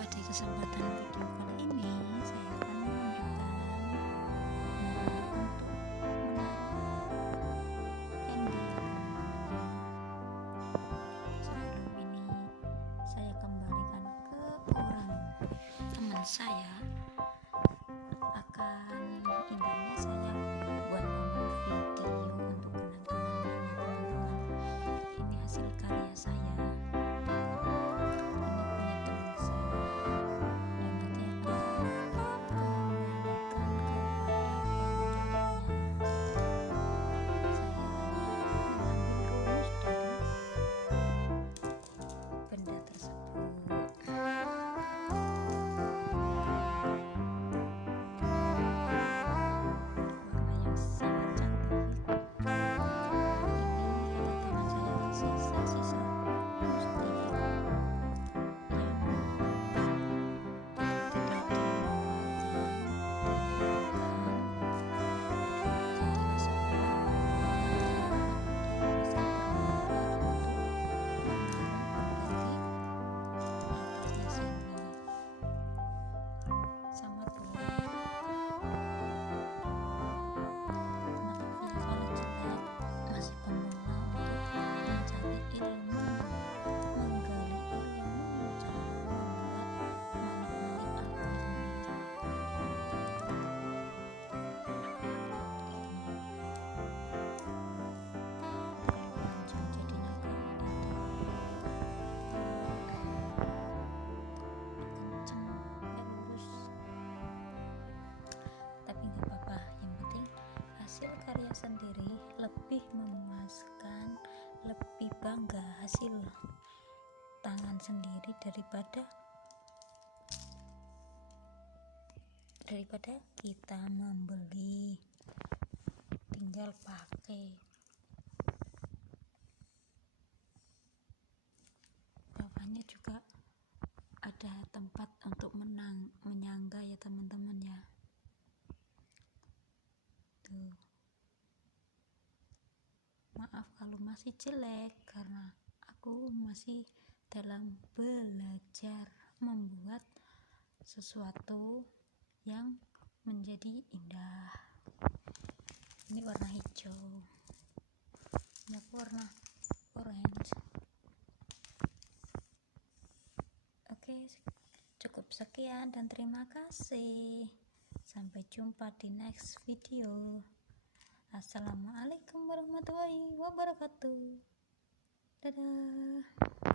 Pada kesempatan video kali ini saya akan menunjukkan untuk menaruh candy ya teman-teman. Sebelum ini saya kembalikan ke orang teman saya, akan indahnya saya buat momen video untuk kenang-kenangan ya teman-teman. Ini hasil karya saya. Hasil karya sendiri lebih memuaskan, lebih bangga hasil tangan sendiri daripada kita membeli tinggal pakai. Bawahnya juga ada tempat untuk menyangga ya teman-teman ya. Tuh. Maaf kalau masih jelek karena aku masih dalam belajar membuat sesuatu yang menjadi indah. Ini warna hijau, ini warna orange. Oke, cukup sekian dan terima kasih. Sampai jumpa di next video. Assalamualaikum warahmatullahi wabarakatuh. Dadah.